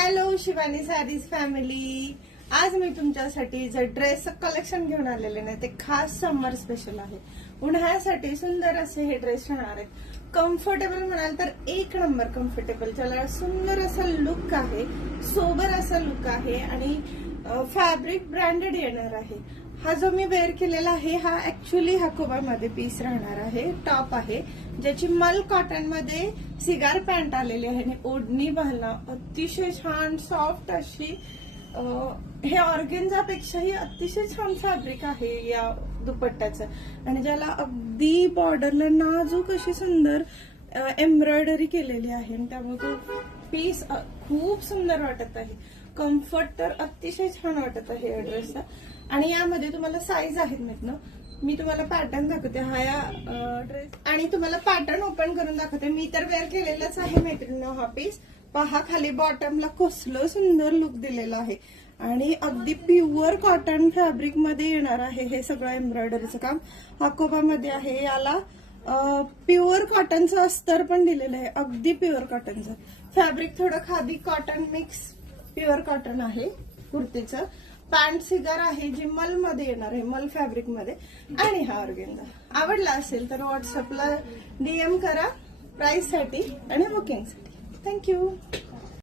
Hello Shivani sarees family. आज मी तुमच्यासाठी जे ड्रेस कलेक्शन घेऊन आलेले नाही ते खास समर स्पेशल आहे. उन्हाळ्यासाठी सुंदर असे हे ड्रेस राहणार आहेत. कम्फर्टेबल म्हणाल तर एक नंबर कम्फर्टेबल, ज्याला सुंदर असा लुक आहे, सोबर असा लुक आहे आणि फॅब्रिक ब्रँडेड येणार आहे. हा जो मी वेअर केलेला आहे हा ऍक्च्युअली हाकोबामध्ये पीस राहणार आहे. टॉप आहे ज्याची मल कॉटन मध्ये सिगार पॅन्ट आलेली आहे आणि ओढणी बांधणं अतिशय छान सॉफ्ट अशी. हे ऑर्गेन्झापेक्षाही अतिशय छान फॅब्रिक आहे या दुपट्ट्याचं आणि ज्याला अगदी बॉर्डरला नाजूक अशी सुंदर एम्ब्रॉयडरी केलेली आहे आणि त्यामुळे तो पीस खूप सुंदर वाटत आहे. कम्फर्ट तर अतिशय छान वाटत आहे या ड्रेसचा. आणि यामध्ये तुम्हाला साईज आहेत ना, मी तुम्हाला पॅटर्न दाखवते हा या ड्रेस आणि तुम्हाला पॅटर्न ओपन करून दाखवते. मी तर वेअर केलेलाच आहे मैत्रिणी हा पीस. पहा खाली बॉटमला कसलं सुंदर लुक दिलेलं आहे आणि अगदी प्युअर कॉटन फॅब्रिक मध्ये येणार आहे हे सगळं एम्ब्रॉयडरीचं काम. हाकोबामध्ये आहे. याला प्युअर कॉटनचं अस्तर पण दिलेलं आहे, अगदी प्युअर कॉटनचं फॅब्रिक. थोडं khadi cotton mix pure cotton आहे कुर्तीचं. पॅन्ट सिगार आहे जी मल मध्ये येणार आहे, मल फॅब्रिक मध्ये. आणि हा ऑर्गेन्झा आवडला असेल तर व्हॉट्सअपला DM करा प्राइस साठी आणि बुकिंग साठी. थँक्यू.